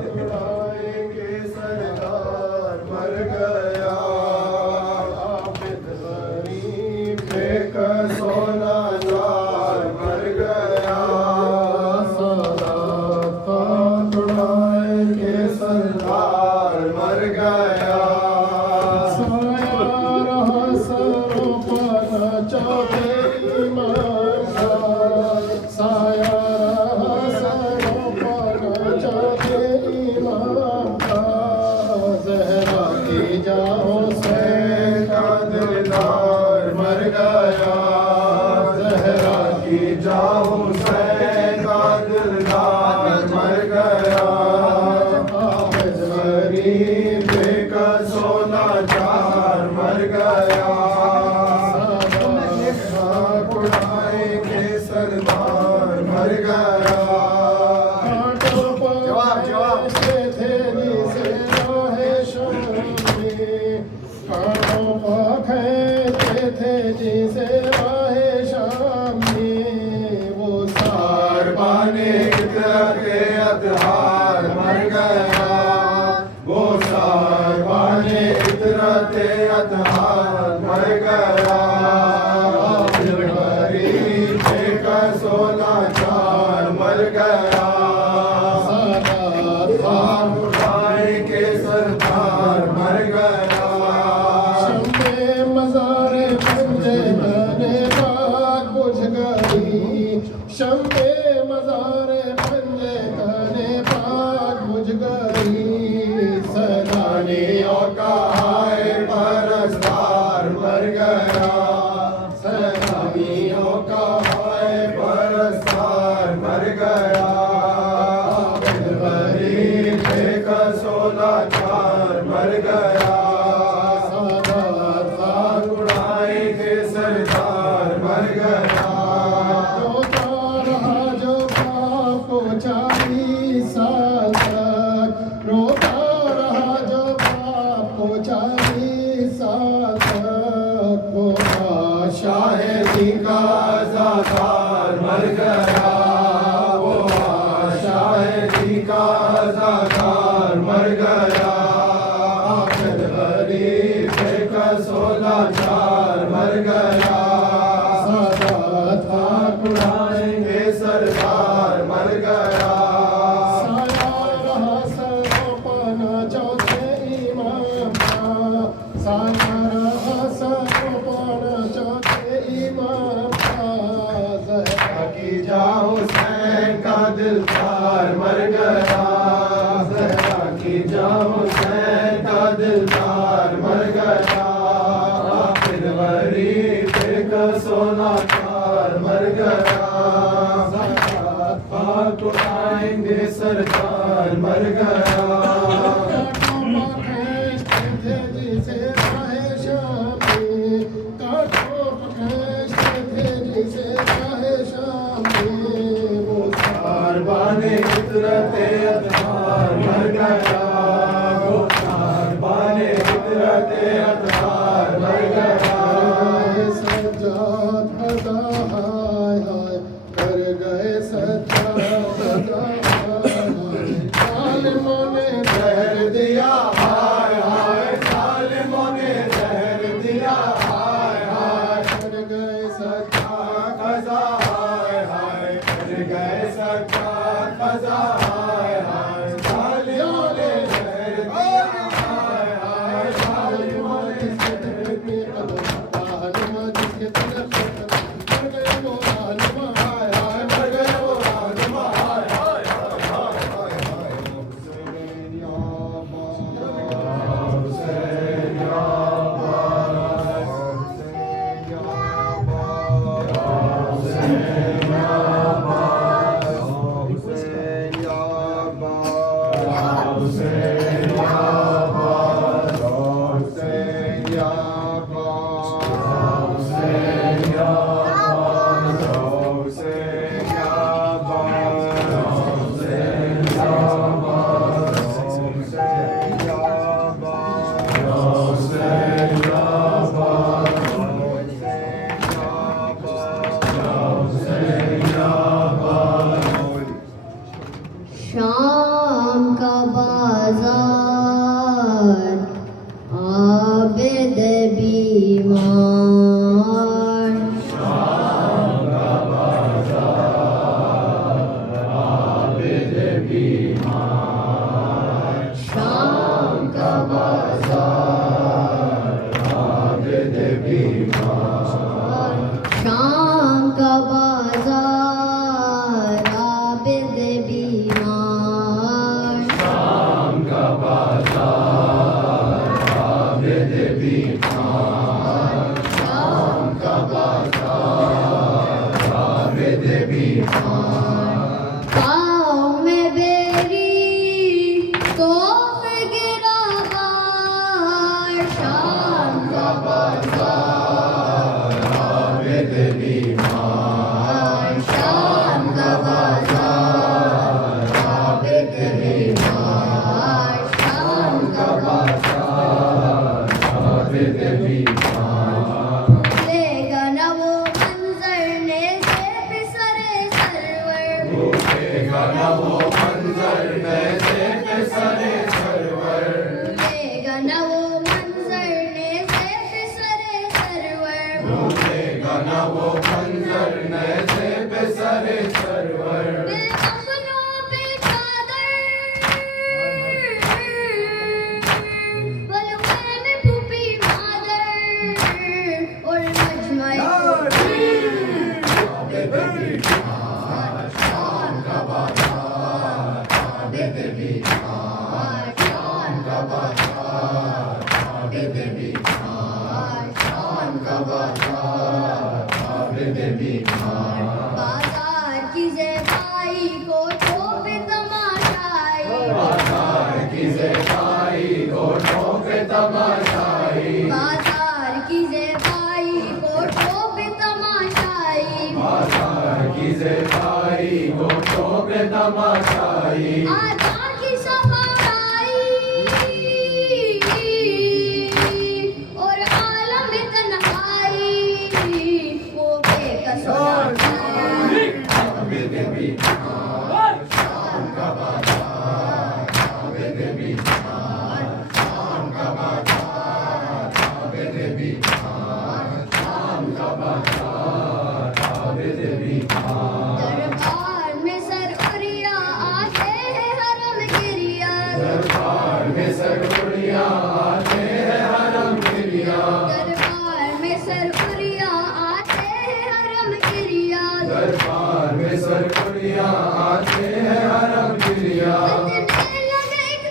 उड़ाएंगे सरदार मर गया आबिद गरीब एक सोना जार मर गया सादात उड़ाएंगे सरदार मर गया साया रहा सरों पर चौथे इमाम का साया रहा सरों पर चौथे इमाम का ज़हरा की जाओ से का दिलदार मर गया ज़हरा की जाओ से का दिलदार मर गया आबिद गरीब एक सोना जार मर गया उड़ाएंगे सरदार मर गया जवाब थे जिसे राहे शामी कांटों पखेते थे जिसे राहे शामी वो सार बाने के अतहार मर गया वो सार बाने के अतहार मर गया सोना चार मर गया सादात उड़ाएंगे सरदार मर गया शम्मे मज़ारे पंजे तने बाग बुझ गई शम्मे मज़ारे पंजे तने बाग बुझ गई सैलानियों का हाय परस्तार मर गया सैलानियों का परस्तार मर गया आबिद गरीब एक सोना चार मर गया सादात उड़ाएंगे सरदार मर गया रोता रहा जो बाप को 40 साल तक रोता रहा जो बाप को 40 साल तक वो शाहिदी का आज़ादार मर गया वो शाहिदी का आज़ादार मर गया आबिद गरीब एक सोना चार मर गया सादात उड़ाएंगे सरदार मर गया साया रहा सरों पर चौथे इमाम का साया रहा सरों पर चौथे इमाम का ज़हरा की जाओ हुसैन का दिलदार मर गया ज़हरा की जाओ हुसैन का दिलदार मर गया आबिद गरीब एक सोना चार मर गया सादात उड़ाएंगे सरदार मर गया जिसे राहे शामी कांटों पखेते थे जिसे राहे शामी वो सार बाने इतरते अतहार मर गया वो सार बाने इतरते अतहार मर गया सज्जाद खदा हाय हाय कर गए सज्जाद खदा हाय हाय जालिमों ने जहर दिया हाय हाय जालिमों ने जहर दिया हाय हाय कर गए सज्जाद खदा हाय हाय कर गए सज्जाद खदा हाय हाय जालिमों ने जहर दिया हाय हाय जालिमों ने जहर दिया आलिमा जिसके तरफ मर गए वो आलिमा हाय हाय मर गए वो आलिमा हाय हाय हाय हाय हाय हुसैन या हुसैन या शाम का बाजार आबिद बीमार शाम का बाजार आबिद बीमार शाम का बाजार आबिद बीमार शाम का बाजार आबिद बीमार शाम का बाजार आबिद बीमार शाम का बाजार आबिद बीमार पाँव में बेरी तोफ गिराबार शाम का बाजार आबिद बीमार शाम का बाजार आबिद बीमार शाम का बाजार आबिद बीमार लेगा न वो मंजर ने से पिसरे सरवर भूखेगा न वो मंजर में से पिसरे सरवर लेगा न वो मंजर ने से पिसरे सरवर भूखेगा न वो मंजर में से पिसरे सरवर अपनों पे चादर बलुए में फूफी मादर और मजमा आबिद बीमार शाम का बाजार आबिद बीमार शाम का बाजार आबिद बीमार शाम का बाजार आबिद बीमार बाजार की ज़ेबाई को ठोके तमाशाई बाजार की ज़ेबाई को ठोके तमाशाई बाजार की ज़ेबाई को ठोके तमाशाई बाजार की ज़ेबाई को ठोके तमाशाई आजा की सफाई और आलम में तन्हाई वो बेकस आबिद बीमार शाम का बाजार आबिद बीमार शाम का बाजार आबिद बीमार शाम का बाजार आबिद बीमार दरबार में सर उरिया आते हैं हरम गिरिया दरबार में सरगुड़िया आते हैं हरम गिरिया दरबार में सर उरिया आते हैं हरम गिरिया दरबार में सरगुड़िया आते हैं हरम गिरिया बदने लगे एक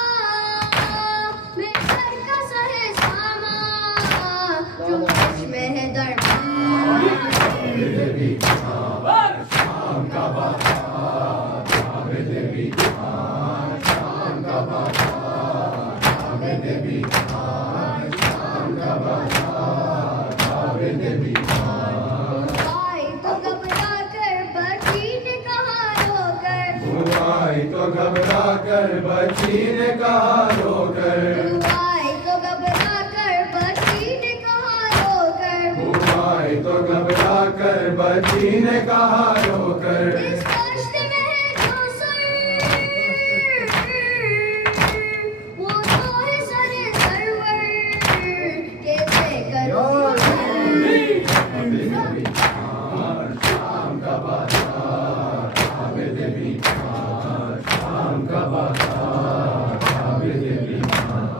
तूफान में सर का सहे सामा जो मुझ में है दरबार आबिद बीमार शाम का बाजार आबिद बीमार शाम का बाजार आबिद बीमार शाम का बाजार आबिद बीमार आई तो घबरा कर बची ने कहा रोकर बुआई तो घबरा कर बच्ची ने कहा रोकर आई तो घबरा कर बची ने कहा रोकर बुआई तो घबरा कर बच्ची ने कहा रोकर इस कष्ट में है जो सर वो तो है सरे सरवर कैसे करूं आबिद बीमार शाम का बाजार आबिद बीमार शाम का बाजार आबिद बीमार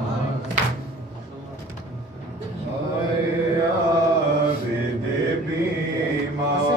आबिद बीमार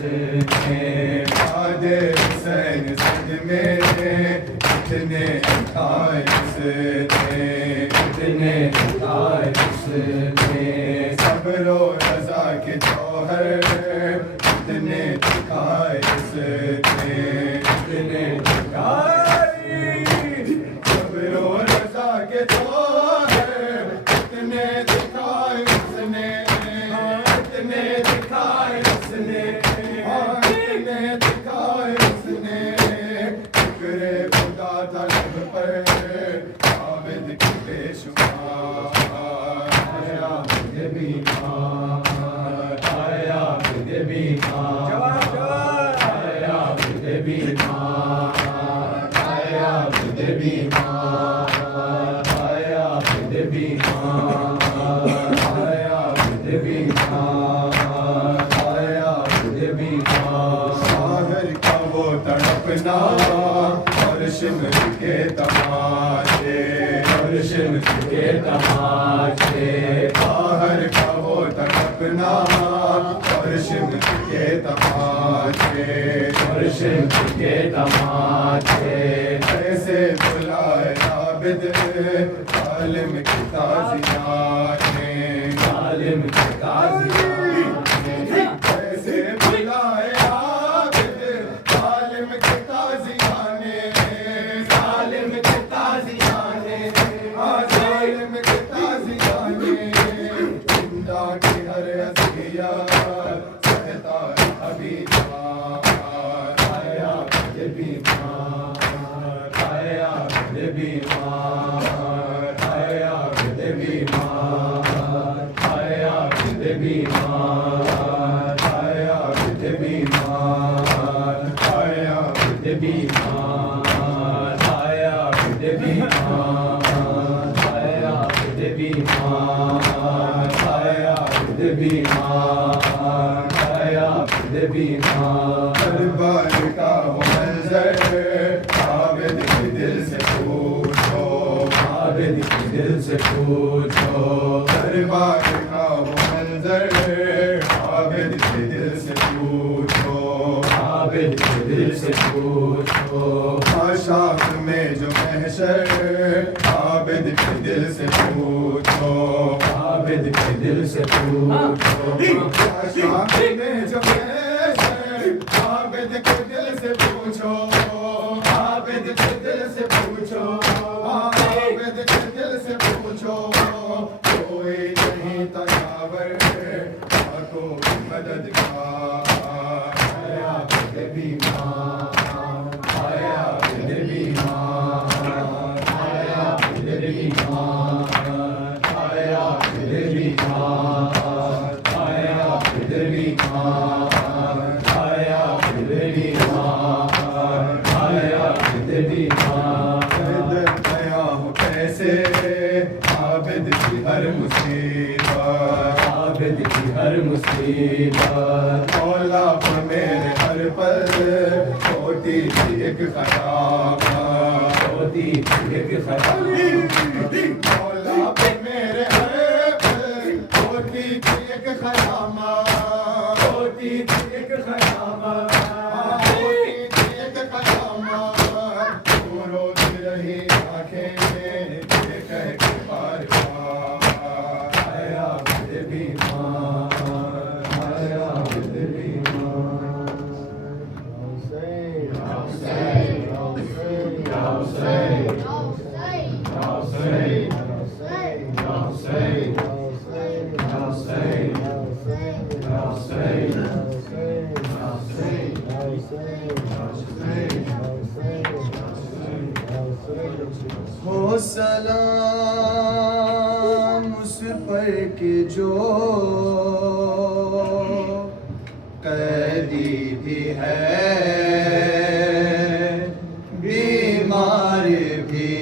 उसने वादे हुसैन सदमे कितने खाए उसने कितने खाए उसने सब्र और रज़ा के जौहर कितने दिखाए उसने कितने दिखाए सब्र और रज़ा के जौहर कितने दिखाए उसने कितने दिखाए उसने कितने दिखाए उसने शुक्र खुदा तलब पर आबिद की बेशुमार आया मुझे बीमार आया मुझे बीमार आया मुझे बीमार आया मुझे बीमार आया मुझे बीमार आया मुझे बीमार आया मुझे बीमार शाहर का वो तड़पना और शिमर के तमाशे और शिमर के तमाशे बाहर का वो तड़पना और शिमर के तमाशे और शिमर के तमाशे ऐसे बुलाए आबिद आलिम की ताज़ियाने आलिम की ताज़ियाने ऐसे बुलाए आबिद आलिम की ताज़ियाने आलिम की ताज़ियाने आलिम की ताज़ियाने जिंदा की हर अज़िया सहता अभी आया मुझे बीमार आया मुझे बीमार आया मुझे बीमार आया मुझे बीमार आया मुझे बीमार आया मुझे बीमार आया मुझे बीमार आया मुझे बीमार आया मुझे बीमार आया मुझे बीमार दरबार का वो मंजर आबिद के दिल से पूछो आबिद के दिल से पूछो दरबार का वो मंजर आबिद के दिल से पूछो आबिद के दिल से पूछो आशाक में जो महशर आबिद के दिल से पूछो आबिद के दिल से पूछो आशाक में जो महशर आबिद के दिल से पूछो आबिद के दिल से पूछो आबिद के दिल से पूछो कोई नहीं तयावर को मददगार आया मुझे बीमार आया मुझे बीमार आया मुझे बीमार आया मुझे बीमार आया मुझे बीमार आया मुझे बीमार आया मुझे बीमार गया हूँ कैसे आबिद की हर मुसीबत आबिद की हर मुसीबत मौला पर मेरे हर पल होती थी एक खराबा होती थी एक खराबा मौला पर मेरे हर पल होती थी एक खरामा होती थी एक खरामा होती थी एक खरामा रोती रही आंखें ये कह के बार बार आया मुझे बीमार आया मुझे बीमार Hussein, Hussein, Hussein, Hussein, Hussein, Hussein, Hussein, हो सलाम उस पर के जो कैदी भी है बीमार भी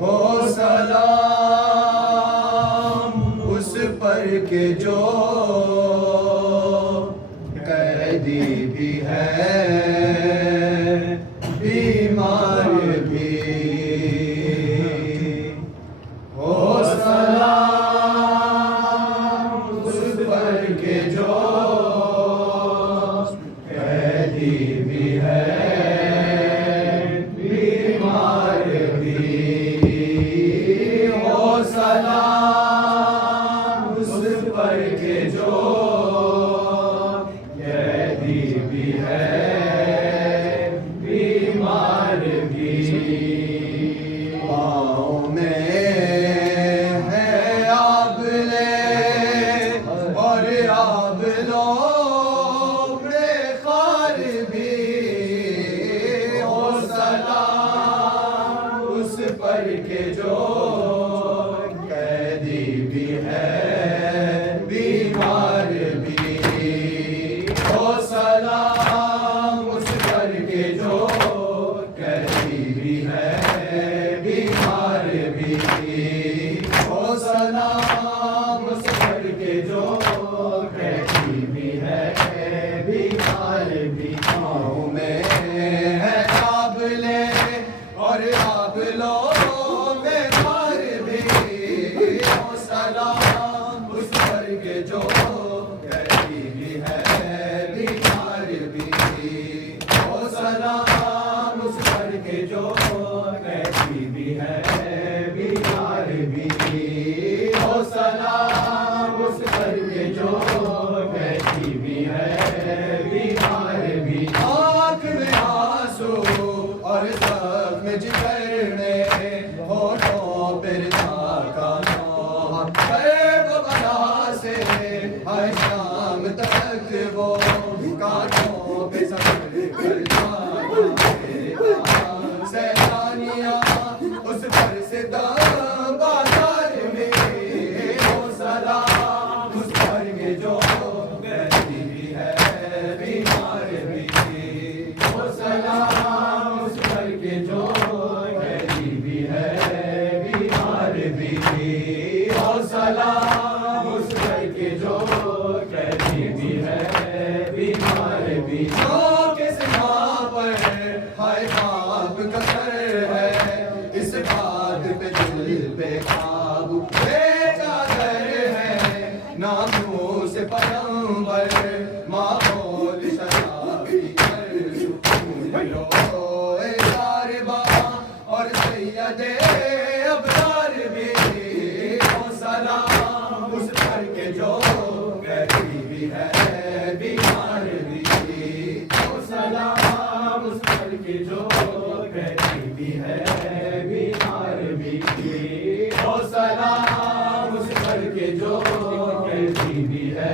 हो सलाम उस पर के जो कैदी भी है बीमार भी हो सलाम उस पर के जो कैदी भी है बीमार भी हो सलाम उस पर के जो कैदी भी है बीमार भी पाँव में है आबले और आबलो बेकार भी हो सलाम उस पर के जो कैदी भी है बीमार भी हो सलाम उस पर के जो कैदी भी है बीमार भी हो सलाम उस पर के जो कैदी भी है बीमार भी पाँव में है आबले और आबलो बेकार भी हो सलाम उस पर के जो कैदी भी है बीमार भी हो सलाम उस पर के जो कैदी भी है बीमार भी हो सलाम उस पर के जो कैदी भी है बीमार भी आँख में आंसू और जख्म जिगर में होठों पर झाका नौहा बला से हर शाम तक वो कांटों पे सफर कर जाता सैलानियाँ उस पर से बाजार में हो सलाम उस पर के जो कैदी भी है बीमार भी हो सलाम उस पर के जो कैदी भी है बीमार भी हो सलाम उस पर के जो कैदी भी है बीमार भी जो किस माँ पर हाय बाप का सर है इस बात पे दिल पे काबू बेचादर है नामों से पैगंबर माँ बोल शराबी कर सुकून लो ए यार बा और सैयदे अबरार भी हो सलाम उस पर के जो कैदी भी है बीमार भी हो सलाम उस पर के जो कैदी भी है बीमार भी हो सलाम उस पर के जो कैदी भी है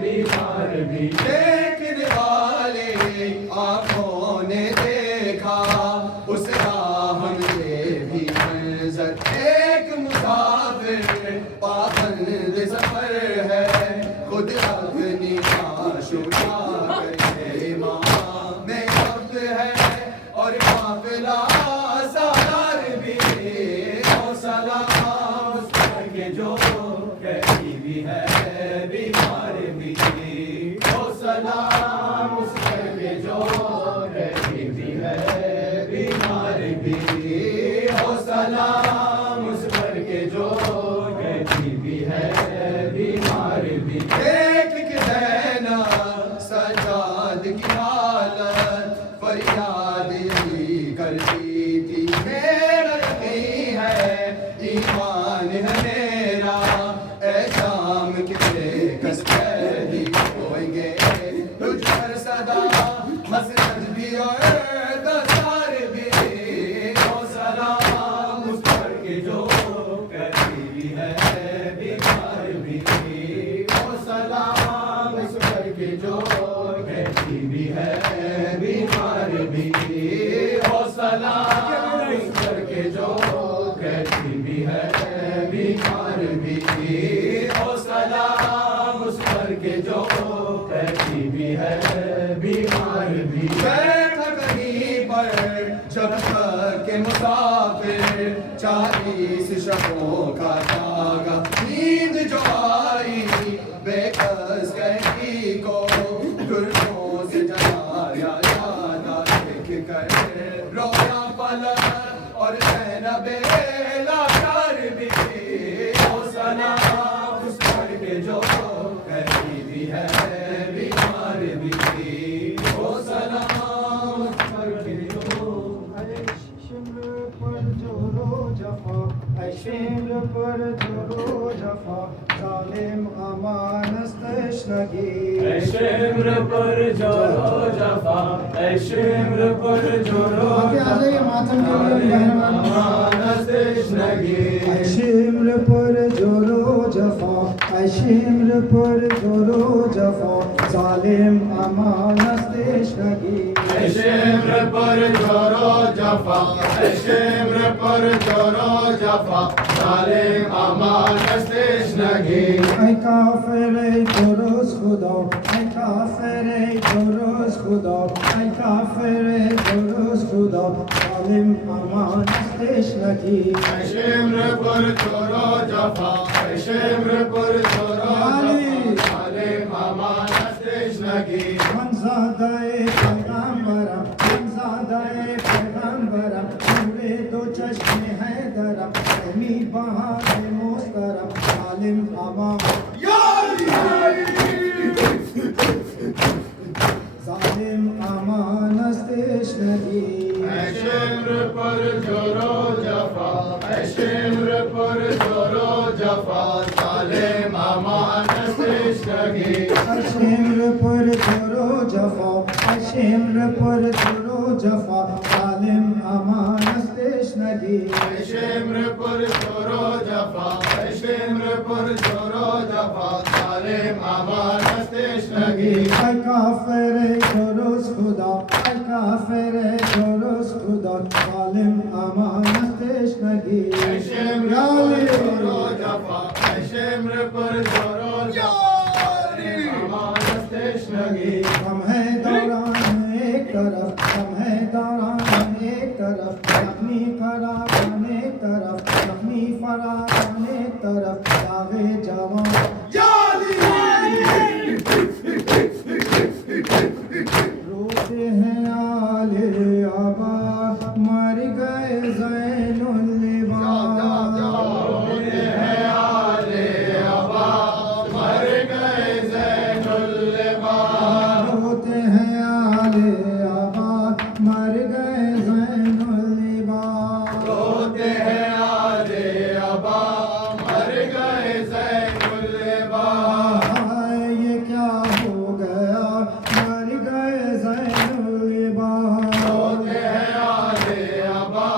बीमार भी देखने वाले आँखों ने देखा उस राहम से भी मंजर एक मुसाफिर पाबंद सफर है खुद अपनी आशुका करके माँ में अब है और काफिला सालार भी हो सलाम उस पर के जो कैदी भी है बीमार भी हो सलाम उस पर के जो कैदी भी है बीमार भी हो सलाम उस पर के जो कैदी भी है बीमार भी देख के देना सजाद की हालत फरियाद यही करती थी मेरा यकीन है ईमान है मेरा ऐ शाम के कस कैदी होएंगे तुझ पर सदा मसनद भी और दस्तार भी हो सलाम उस पर के जो कैदी भी है बीमार भी हो सलाम उस पर के जो कैदी भी है बीमार भी हो सलाम उस पर के जो कैदी भी है बीमार भी हो सलाम उस पर के जो कैदी भी है बीमार भी बैठा कहीं पर जब तक के मुसाफिर 40 शबों का जागा नींद जो आई बेकस कैदी को गुर्दों से जलाया जाता देख कर रोया पलक और ज़ैनबे लाचार भी हो सलाम उस पर के जो कैदी भी तशनगी ऐ शिम्र पर जोरो जफा ऐ शिम्र पर जोरो आगे आ जाइए मातम के लिए मेहरबान तशनगी ऐ शिम्र पर जोरो जफा ऐ शिम्र पर जोरो जफा जालिम अमानत तशनगी ऐ शिम्र पर जोरो जफा ऐ शिम्र पर जोरो जफा जालिम अमानत तशनगी ऐ काफिर दुरुस्त खुदा ऐ काफिर दुरुस्त खुदा ऐ काफिर दुरुस्त खुदा जालिम अमानत तशनगी ऐ शिम्र पर जोरो जफा ऐ शिम्र पर जोरो जफा जालिम अमानत तशनगी मनज़ादाए पैगंबरम मनज़ादाए पैगंबरम पूरे दो चश्मे हैदरम रहमी बहार मुस्तरम जालिम अमा जालिम अमानत तशनगी ऐ शिम्र पर जोरो जफा ऐ शिम्र पर जोरो जफा जालिम अमानत तशनगी अशिम्र पर जोरो जफा अशिम्र पर जोरो जफा जालिम अमानत तशनगी ऐ शिम्र पर जोरो जफा ऐ शिम्र पर जोरो जफा जालिम अमानत तशनगी ऐ काफिर दुरुस्त खुदा ऐ काफिर दुरुस्त खुदा जालिम अमानत तशनगी ऐ शिम्र पर जोरो जफा ऐ शिम्र पर जोरो जफा जालिम अमानत तशनगी हम है दौरान एक तरफ हम है दौरान एक तरफ अपनी फरागान एक तरफ अपनी फरागान एक तरफ जावे जवान रोते हैं आले आबा मर गए ज़ैनुल लिबास रोते हैं आले अबा मर गए ज़ैनुल लिबास रोते हैं आले आबा मर गए ज़ैनुल लिबास रोते हैं आले अबा मर गए ज़ैनुल लिबास हाय ये क्या हो गया मर गए ज़ैनुल लिबास रोते हैं आले अबा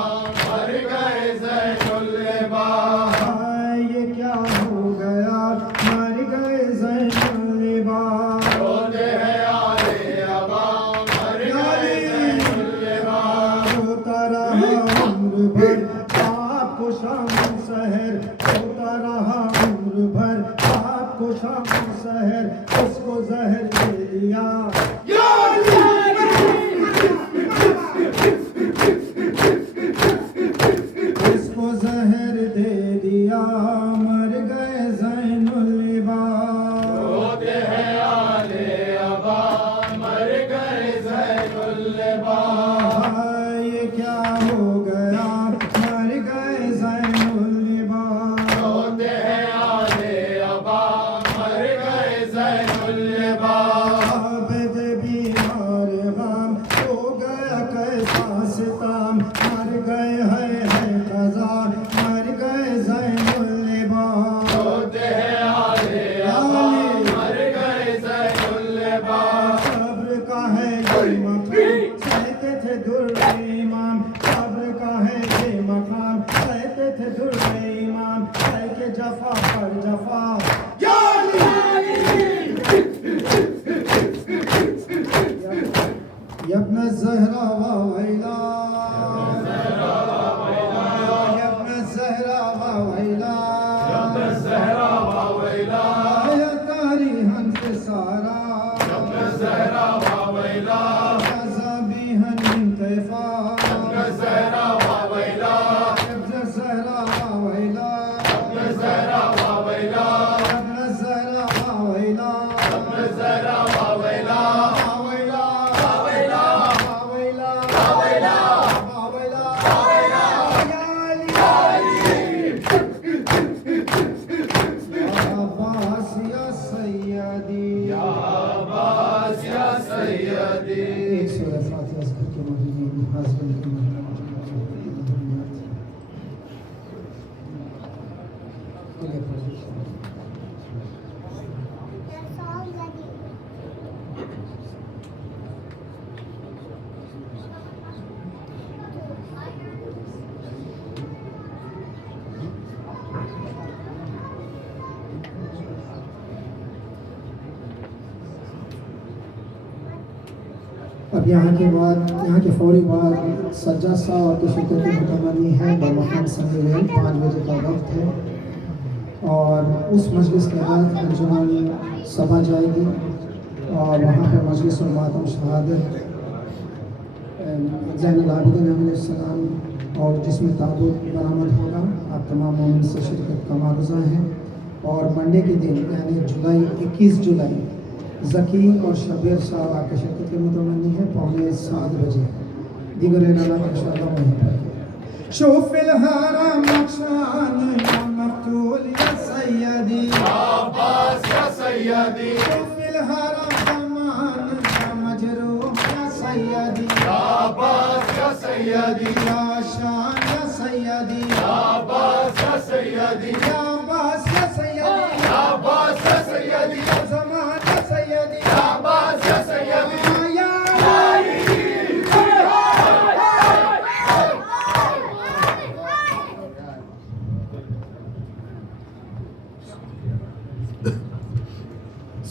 मर गए ज़ैनुल लिबास हाय ये क्या हो गया मर गए ज़ैनुल लिबास रोते हैं आले अबा मर गए ज़ैनुल लिबास होता रहा उम्र भर आपको शाम सहर होता रहा उम्र भर आपको शाम सहर उसको जहर दे दिया इसको जहर दे दिया मर गए ज़ैनुल लिबास रोते हैं आले अबा मर गए ज़ैनुल लिबास हाय ये क्या हो गया मर गए ज़ैनुल लिबास रोते हैं आले अबा मर गए ज़ैनुल लिबास आबिद बीमार गम हो गया कैसा सितम मर गए है कज़ा मर गए ज़ैनुल लिबास रोते हैं आले अबा मर गए ज़ैनुल लिबास सब्र का है ये मकाम सहते थे दुर्रे इमाम सब्र का है ये मकाम सहते थे दुर्रे इमाम सह के जफा पर जफा यब्न ज़हरा व वैला यब्न ज़हरा व वैला ज़हरा वावैला या तारी हंस सारा ज़हरा वावैला ज़बी हन कैफा ज़हरा वावैला यब्न ज़हरा व वैला ज़हरा वावैला यब्न ज़हरा व वैला ज़हरा वावैला वावैला वावैला वावैला वावैला वावैला अब्बास या सैयदी अब्बास या सैयदी एक सूरह फातिहा से के महीने हासिल की The song that अब यहाँ के फौरी बाद सज्जा साहब की शिरकत की मुतमनी है। बमकाम सवेरे 5 बजे का वक्त है और उस मजलिस के बाद अंजुमन सभा जाएगी और वहाँ पर मजलिस और मातम शहादत ज़ैनुल आबिदीन अलैहिस्सलाम और जिसमें ताबूत बरामद होगा। आप तमाम मोमिन से शिरकत का मारुज़ा है। और मंडे के दिन यानी 21 जुलाई ज़की और शबीर साहब आपके शिरकत के मुतमनी है 7:15 बजे। दीगर इनाम इंशाअल्लाह वहीं पर। शोफिल हरम मक्षान या मक्तूल या सय्यदी अब्बास या सैयदी शोफिल हरम ज़मान या मजरूह या सय्यदी अब्बास या सैयदी या शान या सय्यदी अब्बास या सैयदी या अब्बास या सय्यदी अब्बास या सैयदी या ज़मान या सय्यदी अब्बास या सैयदी या